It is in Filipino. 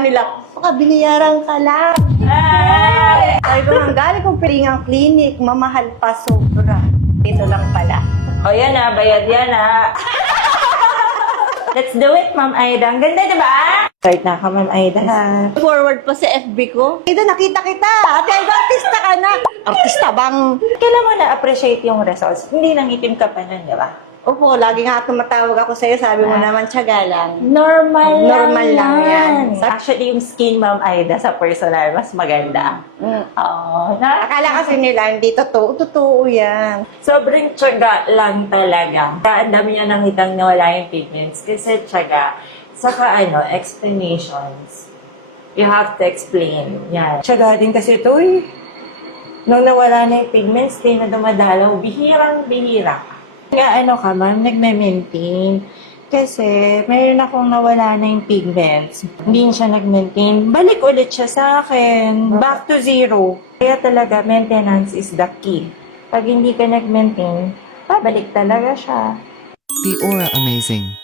nila, baka biniyaran ka lang. Ay, ko ang galing kong pilingang clinic, mamahal pa sobra. Ito lang pala. O yan na, bayad yan na. Let's do it, Ma'am Aida. Ang ganda, di ba? Start na ka, Ma'am Aida. Forward pa sa FB ko. Ida, nakita kita. Ate, artista ka na. Artista bang? Kailan mo na-appreciate yung results? Hindi nangitim ka pa nun, di ba? Opo, lagi nga tumatawag ako sa'yo. Sabi mo naman, tiyaga lang. Normal lang yan. Actually, yung skin, Ma'am Aida, sa personal, mas maganda. Oo. Akala kasi nila, hindi totoo. Totoo yan. Sobrang tiyaga lang talaga. Ang dami niya nakitang nawala yung pigments. Kasi tiyaga, saka explanations. You have to explain. Yan. Tiyaga din kasi ito eh. Nung nawala na yung pigments, di na dumadalaw. Bihirang-bihira. Nga ka, ma'am, nagme-maintain. Kasi, mayroon akong nawala na yung pigments. Hindi siya nag-maintain. Balik ulit siya sa akin. Back to zero. Kaya talaga, maintenance is the key. Pag hindi ka nag-maintain, babalik talaga siya. The Aura Amazing.